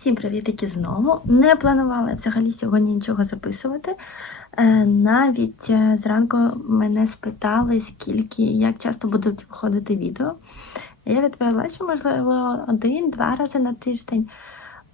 Всім привітики знову. Не планувала взагалі сьогодні нічого записувати. Е, Навіть е, зранку мене спитали, скільки, як часто будуть виходити відео. Я відповіла, що можливо один-два рази на тиждень.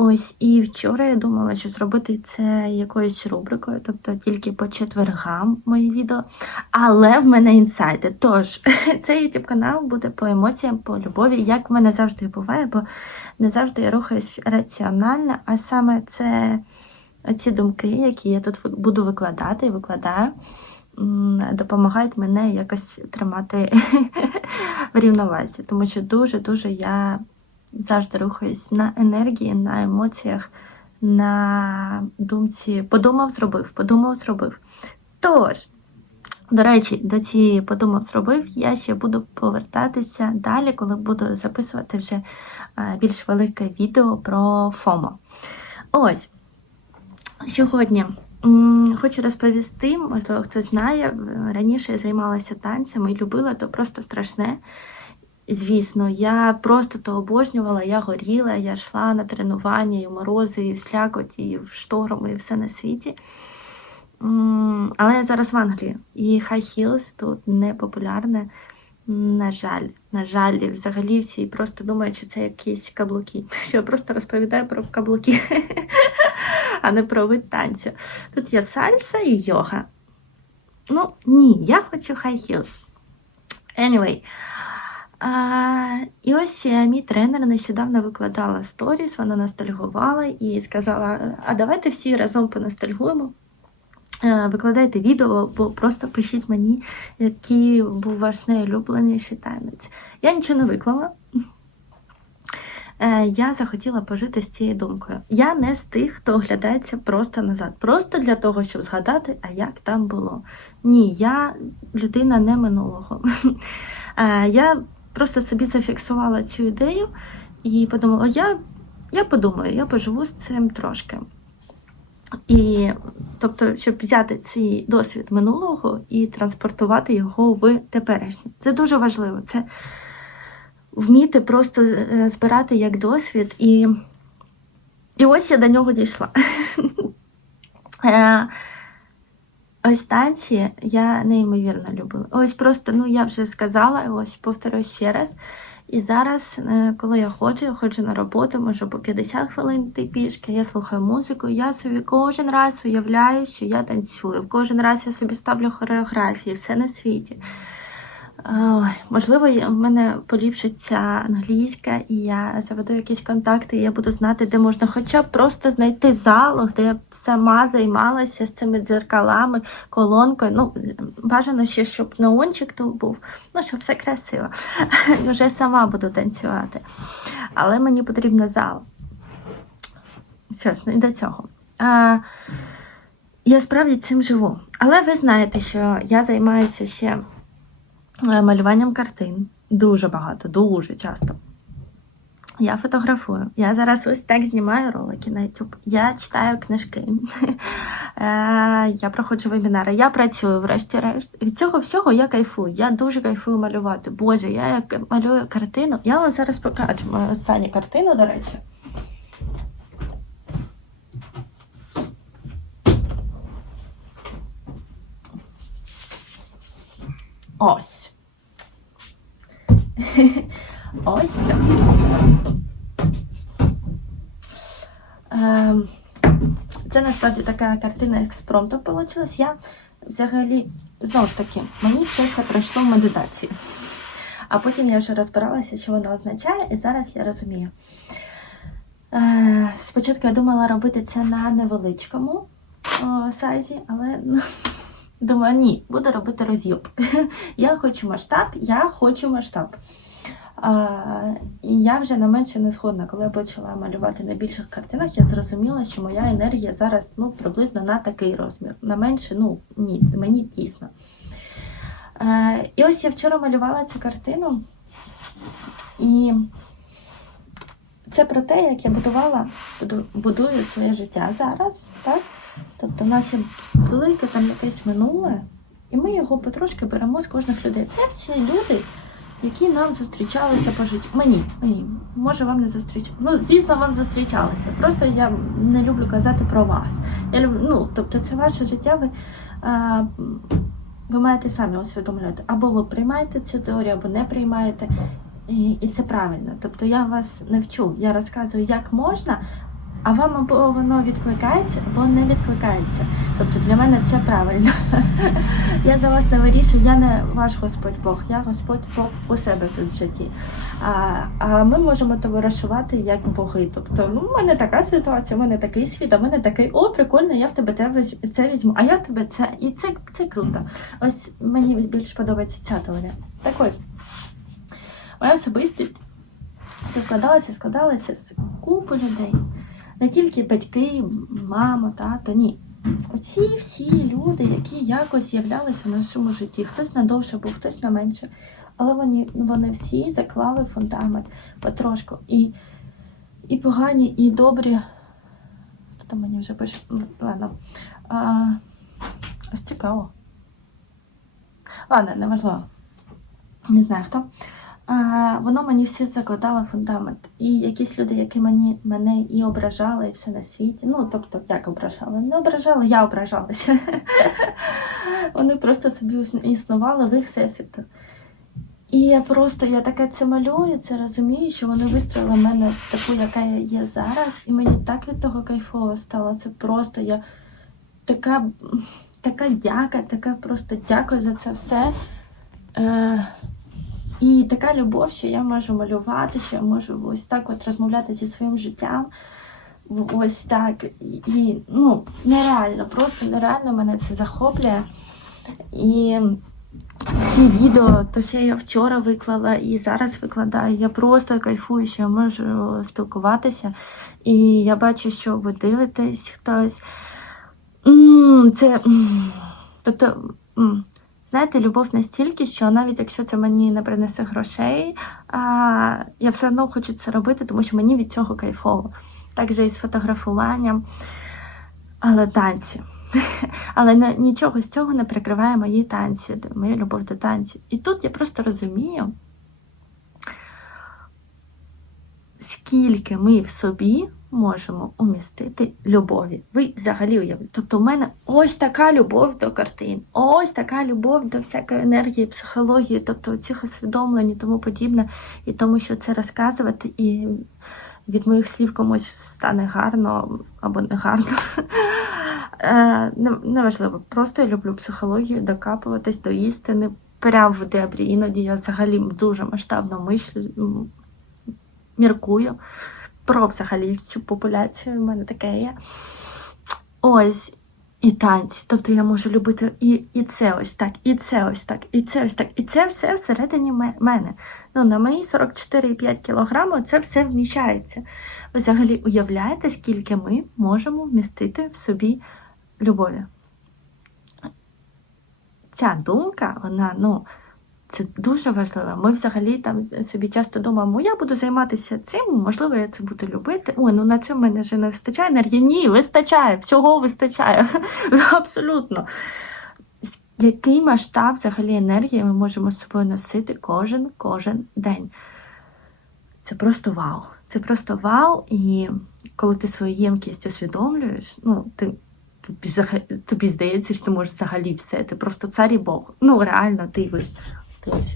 Ось і вчора я думала, що зробити це якоюсь рубрикою, тобто тільки по четвергам мої відео. Але в мене інсайди. Тож, цей YouTube канал буде по емоціям, по любові, як в мене завжди буває, бо не завжди я рухаюсь раціонально, а саме це ці думки, які я тут буду викладати і викладаю, допомагають мене якось тримати в рівновазі. Тому що дуже-дуже я завжди рухаюсь на енергії, на емоціях, на думці подумав, зробив, подумав, зробив. Тож, до речі, до цієї подумав, зробив, я ще буду повертатися далі, коли буду записувати вже е, більш велике відео про ФОМО. Ось сьогодні хочу розповісти, можливо, хтось знає, раніше я займалася танцями і любила то просто страшне. Звісно, я просто то обожнювала, я горіла, я йшла на тренування і в морози, і в слякоті, і в шторми, і все на світі. Але я зараз в Англії, і хай хілс тут не популярне. На жаль, на жаль, взагалі всі просто думають, що це якісь каблуки. Що я просто розповідаю про каблуки, а не про вид танцю. Тут є сальса і йога. Ну, ні, я хочу хай хілс. Anyway. А, і ось е, мій тренер нещодавно викладала сторіс, вона ностальгувала і сказала: а давайте всі разом поностальгуємо. Е, Викладайте відео, або просто пишіть мені, який був ваш найулюбленіший танець. Я нічого не виклала. Е, Я захотіла пожити з цією думкою. Я не з тих, хто оглядається просто назад, просто для того, щоб згадати, а як там було. Ні, я людина не минулого. Я просто собі зафіксувала цю ідею і подумала, я, я подумаю, я поживу з цим трошки. І тобто, щоб взяти цей досвід минулого і транспортувати його в теперішнє. Це дуже важливо. Це вміти просто е, збирати як досвід, і, і ось я до нього дійшла. Ось танці я неймовірно любила. Ось просто, ну я вже сказала, ось повторю ще раз. І зараз, е, коли я ходжу, я ходжу на роботу, можу по 50 хвилин йти пішки, я слухаю музику, я собі кожен раз уявляю, що я танцюю. Кожен раз я собі ставлю хореографії, все на світі. Можливо, в мене поліпшиться англійська, і я заведу якісь контакти, і я буду знати, де можна хоча б просто знайти залу, де я сама займалася з цими дзеркалами, колонкою. Ну, бажано ще, щоб неончик тут був, ну, щоб все красиво. Вже сама буду танцювати. Але мені потрібна зал. Ж, ну до цього. А, я справді цим живу. Але ви знаєте, що я займаюся ще малюванням картин. Дуже багато, дуже часто. Я фотографую. Я зараз ось так знімаю ролики на YouTube. Я читаю книжки. Е, Я проходжу вебінари. Я працюю, врешті-решт. Від цього всього я кайфую. Я дуже кайфую малювати. Боже, я як малюю картину. Я вам зараз покажу мою останню картину, до речі. Ось. Ось. Ем, Це насправді така картина експромтом вийшла. Я взагалі, знову ж таки, мені все це пройшло в медитації. А потім я вже розбиралася, що воно означає, і зараз я розумію. Е, Спочатку я думала робити це на невеличкому сайзі, але ну, думаю, ні, буду робити роз'єб. Я хочу масштаб, я хочу масштаб. А, і я вже на менше не згодна. Коли я почала малювати на більших картинах, я зрозуміла, що моя енергія зараз ну, приблизно на такий розмір. На менше, ну ні, мені тісно. Е, і ось я вчора малювала цю картину, і це про те, як я будувала, буду- будую своє життя зараз. Так? Тобто, у нас є велике там якесь минуле, і ми його потрошки беремо з кожних людей. Це всі люди, які нам зустрічалися по життю. Мені, мені, може вам не зустрічалися. Ну, звісно, вам зустрічалися. Просто я не люблю казати про вас. Я люблю, ну, тобто, це ваше життя, ви, а, ви маєте самі усвідомлювати. Або ви приймаєте цю теорію, або не приймаєте. І, і це правильно. Тобто я вас не вчу, я розказую, як можна, а вам або воно відкликається, або не відкликається. Тобто для мене це правильно. Я за вас не вирішую, я не ваш Господь Бог, я Господь Бог у себе тут в житті. А, а ми можемо товаришувати як боги. Тобто, ну, в мене така ситуація, в мене такий світ, а в мене такий, о, прикольно, я в тебе це візьму, а я в тебе це. І це, це круто. Ось мені більш подобається ця теорія. Так ось, моя особистість все складалося, складалося з купи людей. Не тільки батьки, мама, тато, ні. Оці всі люди, які якось з'являлися в нашому житті. Хтось надовше був, хтось на менше. Але вони, вони всі заклали фундамент потрошку. І, і погані, і добрі. Хто там мені вже пише? Ну, Ладно. А, ось цікаво. Ладно, неважливо. Не знаю хто. Воно мені все закладало фундамент. І якісь люди, які мені, мене і ображали, і все на світі. Ну, тобто, як ображали? Не ображали, я ображалася. Вони просто собі існували в їх всесвіту. І я просто, я таке це малюю, це розумію, що вони вистроїли мене таку, яка я є зараз, і мені так від того кайфово стало. Це просто я така, така дяка, така просто дякую за це все. Е, і така любов, що я можу малювати, що я можу ось так от розмовляти зі своїм життям. Ось так. І, ну, нереально, просто нереально мене це захоплює. І ці відео, то ще я вчора виклала і зараз викладаю. Я просто кайфую, що я можу спілкуватися. І я бачу, що ви дивитесь хтось. Це. Тобто, знаєте, любов настільки, що навіть якщо це мені не принесе грошей, я все одно хочу це робити, тому що мені від цього кайфово. Так же і з фотографуванням, але танці. Але нічого з цього не прикриває мої танці, мою любов до танців. І тут я просто розумію, скільки ми в собі можемо умістити любові. Ви взагалі уявляєте. Тобто, у мене ось така любов до картин, ось така любов до всякої енергії, психології, тобто цих усвідомлень і тому подібне, і тому, що це розказувати, і від моїх слів комусь стане гарно або не гарно. Е, Неважливо. Просто я люблю психологію, докапуватись до істини. Прямо в дебрі. Іноді я взагалі дуже масштабно мислю, міркую про взагалі всю популяцію. У мене таке є. Ось. І танці. Тобто я можу любити і, і це ось так, і це ось так, і це ось так. І це все всередині мене. Ну, на мої 44,5 кілограми це все вміщається. Взагалі уявляєте, скільки ми можемо вмістити в собі любові? Ця думка, вона, ну, це дуже важливо. Ми взагалі там собі часто думаємо, я буду займатися цим, можливо, я це буду любити. Ой, ну на це в мене вже не вистачає енергії. Ні, вистачає, всього вистачає. Абсолютно. Який масштаб взагалі енергії ми можемо з собою носити кожен кожен день? Це просто вау. Це просто вау. І коли ти свою ємкість усвідомлюєш, ну ти. Тобі, тобі здається, що ти можеш взагалі все. Ти просто цар і Бог. Ну, реально, ти ти ось,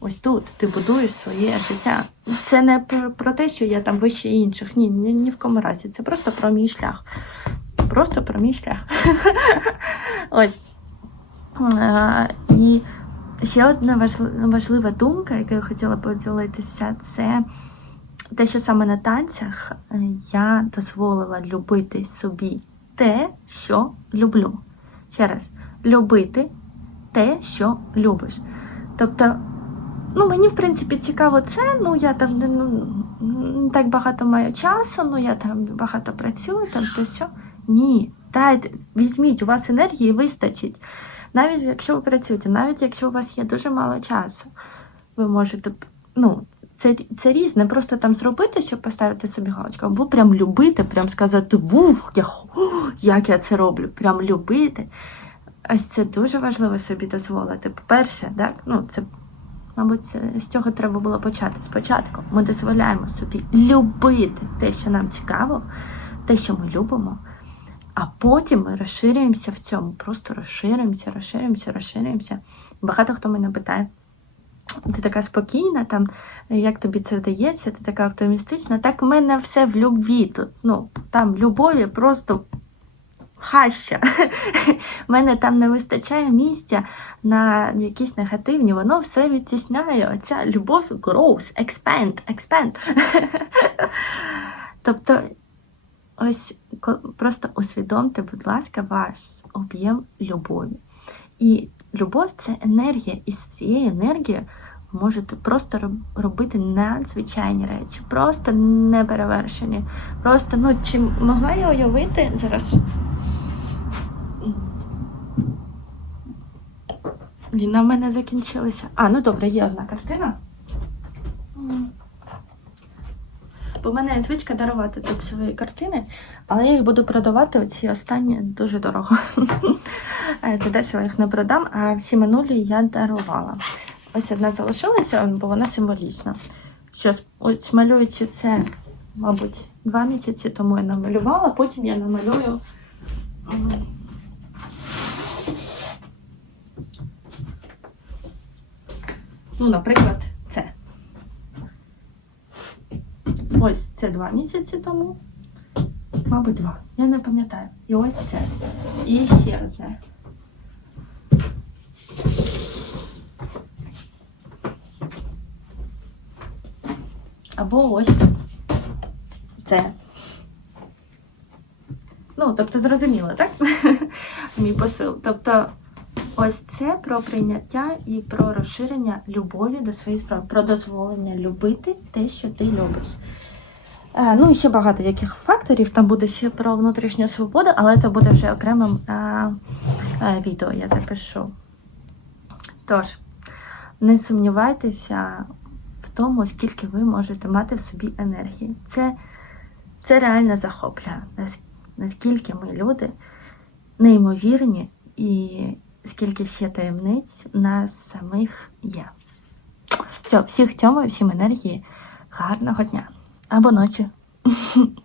ось тут. Ти будуєш своє життя. Це не про, те, що я там вище інших. Ні, ні, ні в кому разі. Це просто про мій шлях. Просто про мій шлях. Ось. І ще одна важлива думка, яку я хотіла поділитися, це те, що саме на танцях е, я дозволила любити собі те, що люблю. Ще раз, любити те, що любиш. Тобто, ну, мені, в принципі, цікаво це, ну, я там не, ну, не так багато маю часу, ну, я там багато працюю, там то що. Ні, дайте, візьміть, у вас енергії вистачить. Навіть якщо ви працюєте, навіть якщо у вас є дуже мало часу, ви можете, ну, це, це різне, просто там зробити, щоб поставити собі галочку, або прям любити, прям сказати вух, я, ху, як я це роблю, прям любити. Ось це дуже важливо собі дозволити. По-перше, так, ну, це Мабуть, з цього треба було почати. Спочатку ми дозволяємо собі любити те, що нам цікаво, те, що ми любимо, а потім ми розширюємося в цьому. Просто розширюємося, розширюємося, розширюємося. Багато хто мене питає. Ти така спокійна, там, як тобі це вдається, ти така оптимістична. Так в мене все в любві тут. Ну, там любові просто хаща. В мене там не вистачає місця на якісь негативні, воно все відтісняє. Оця любов grows, expand, expand. тобто, ось просто усвідомте, будь ласка, ваш об'єм любові. І любов це енергія, і з цієї енергії можете просто робити надзвичайні речі, просто неперевершені. Просто, ну, чи могла я уявити зараз. Ліна, в мене закінчилися. А, ну добре, є одна картина. Бо в мене звичка дарувати тут свої картини, але я їх буду продавати оці останні дуже дорого. Е, Задешево їх не продам, а всі минулі я дарувала. Ось одна залишилася, бо вона символічна. Що ось малюючи це, мабуть, два місяці тому я намалювала, потім я намалюю. Ну, наприклад, це. Ось це два місяці тому. Мабуть, два. Я не пам'ятаю. І ось це. І ще одне. Або ось це. Ну, тобто, зрозуміло, так? Мій посил. Тобто, ось це про прийняття і про розширення любові до своєї справи, про дозволення любити те, що ти любиш. Е, ну і ще багато яких факторів. Там буде ще про внутрішню свободу, але це буде вже окремим е, е, відео. Я запишу. Тож, не сумнівайтеся в тому, скільки ви можете мати в собі енергії. Це, це реально захоплює, наскільки ми люди неймовірні і скільки ще таємниць на самих є. Все, всіх цьому, всім енергії, гарного дня або ночі.